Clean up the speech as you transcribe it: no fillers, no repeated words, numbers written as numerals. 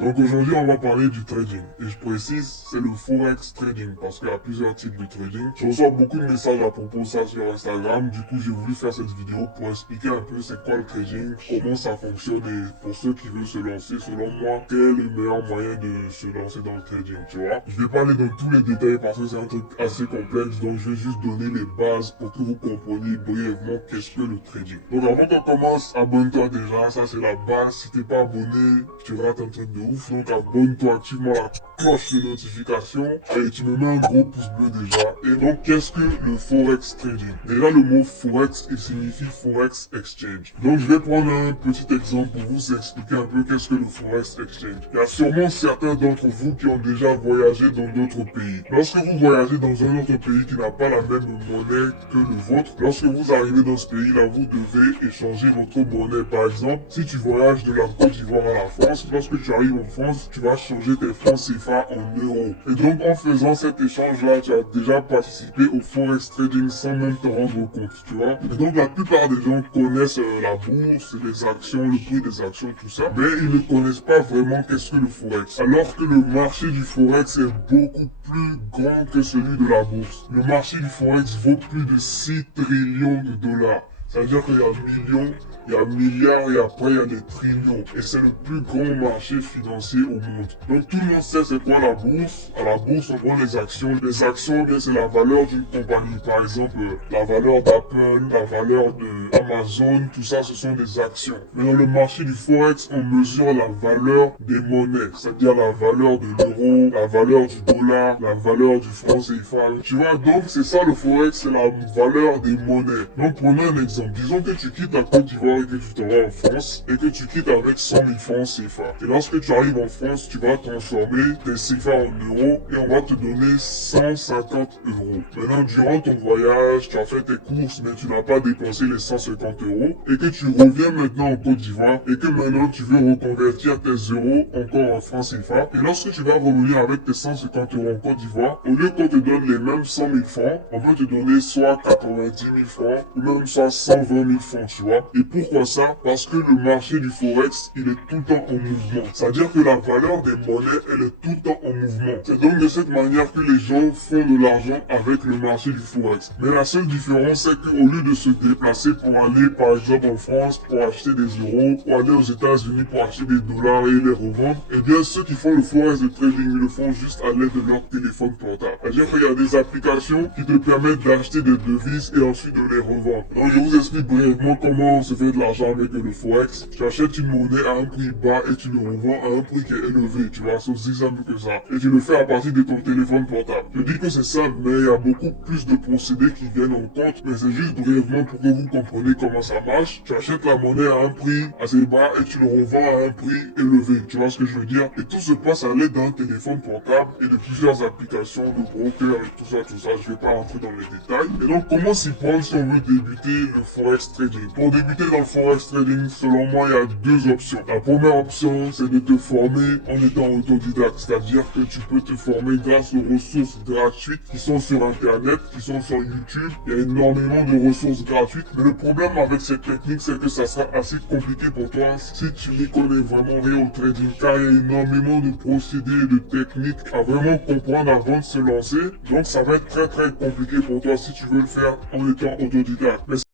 Donc aujourd'hui, on va parler du trading. Et je précise, c'est le Forex trading parce qu'il y a plusieurs types de trading. Je reçois beaucoup de messages à propos de ça sur Instagram. Du coup, j'ai voulu faire cette vidéo pour expliquer un peu c'est quoi le trading, comment ça fonctionne et pour ceux qui veulent se lancer, selon moi, quel est le meilleur moyen de se lancer dans le trading, tu vois. Je vais pas aller dans tous les détails parce que c'est un truc assez complexe. Donc, je vais juste donner les bases pour que vous compreniez brièvement qu'est-ce que le trading. Donc, avant qu'on commence, abonne-toi déjà. Ça, c'est la base. Si t'es pas abonné, tu rates un truc de ouf. Donc abonne-toi, active-moi la cloche de notification et tu me mets un gros pouce bleu déjà. Et donc qu'est-ce que le Forex Trading? Déjà le mot Forex, il signifie Forex Exchange. Donc je vais prendre un petit exemple pour vous expliquer un peu qu'est-ce que le Forex Exchange. Il y a sûrement certains d'entre vous qui ont déjà voyagé dans d'autres pays. Lorsque vous voyagez dans un autre pays qui n'a pas la même monnaie que le vôtre, lorsque vous arrivez dans ce pays-là, vous devez échanger votre monnaie. Par exemple, si tu voyages de la Côte d'Ivoire à la France, lorsque tu arrives en France, tu vas changer tes francs CFA en euros. Et donc, en faisant cet échange-là, tu as déjà participé au Forex Trading sans même te rendre compte, tu vois. Et donc, la plupart des gens connaissent la bourse, les actions, le prix des actions, tout ça, mais ils ne connaissent pas vraiment qu'est-ce que le Forex. Alors que le marché du Forex est beaucoup plus grand que celui de la bourse. Le marché du Forex vaut plus de 6 trillions de dollars. C'est-à-dire qu'il y a millions, il y a milliards et après il y a des trillions. Et c'est le plus grand marché financier au monde. Donc tout le monde sait c'est quoi la bourse. À la bourse, on prend les actions. Les actions, bien c'est la valeur d'une compagnie. Par exemple, la valeur d'Apple, la valeur de Amazon, tout ça, ce sont des actions. Mais dans le marché du Forex, on mesure la valeur des monnaies. C'est-à-dire la valeur de l'euro, la valeur du dollar, la valeur du franc CFA. Tu vois, donc c'est ça le Forex, c'est la valeur des monnaies. Donc prenons un exemple. Disons que tu quittes la Côte d'Ivoire et que tu t'en vas en France et que tu quittes avec 100 000 francs CFA. Et lorsque tu arrives en France, tu vas transformer tes CFA en euros et on va te donner 150 euros. Maintenant, durant ton voyage, tu as fait tes courses mais tu n'as pas dépensé les 150 euros et que tu reviens maintenant en Côte d'Ivoire et que maintenant tu veux reconvertir tes euros encore en francs CFA. Et lorsque tu vas revenir avec tes 150 euros en Côte d'Ivoire, au lieu qu'on te donne les mêmes 100 000 francs, on va te donner soit 90 000 francs ou même soit 120 000 francs, tu vois. Et pourquoi ça? Parce que le marché du Forex, il est tout le temps en mouvement. C'est-à-dire que la valeur des monnaies, elle est tout le temps en mouvement. C'est donc de cette manière que les gens font de l'argent avec le marché du Forex. Mais la seule différence, c'est qu'au lieu de se déplacer pour aller, par exemple, en France, pour acheter des euros, ou aller aux États-Unis pour acheter des dollars et les revendre, eh bien, ceux qui font le Forex de trading, ils le font juste à l'aide de leur téléphone portable. C'est-à-dire qu'il y a des applications qui te permettent d'acheter des devises et ensuite de les revendre. Donc, je vous explique brièvement comment on se fait de l'argent avec le Forex. Tu achètes une monnaie à un prix bas et tu le revends à un prix qui est élevé, tu vois, c'est aussi simple que ça. Et tu le fais à partir de ton téléphone portable. Je dis que c'est simple, mais il y a beaucoup plus de procédés qui viennent en compte, mais c'est juste brièvement pour que vous compreniez comment ça marche. Tu achètes la monnaie à un prix assez bas et tu le revends à un prix élevé, tu vois ce que je veux dire? Et tout se passe à l'aide d'un téléphone portable et de plusieurs applications, de brokers et tout ça, je vais pas rentrer dans les détails. Et donc, comment s'y prendre si on veut débuter le Forex Trading? Pour débuter dans le Forex Trading, selon moi, il y a deux options. La première option, c'est de te former en étant autodidacte, c'est-à-dire que tu peux te former grâce aux ressources gratuites qui sont sur Internet, qui sont sur YouTube. Il y a énormément de ressources gratuites, mais le problème avec cette technique, c'est que ça sera assez compliqué pour toi si tu n'y connais vraiment rien au trading, car il y a énormément de procédés et de techniques à vraiment comprendre avant de se lancer. Donc, ça va être très compliqué pour toi si tu veux le faire en étant autodidacte. Mais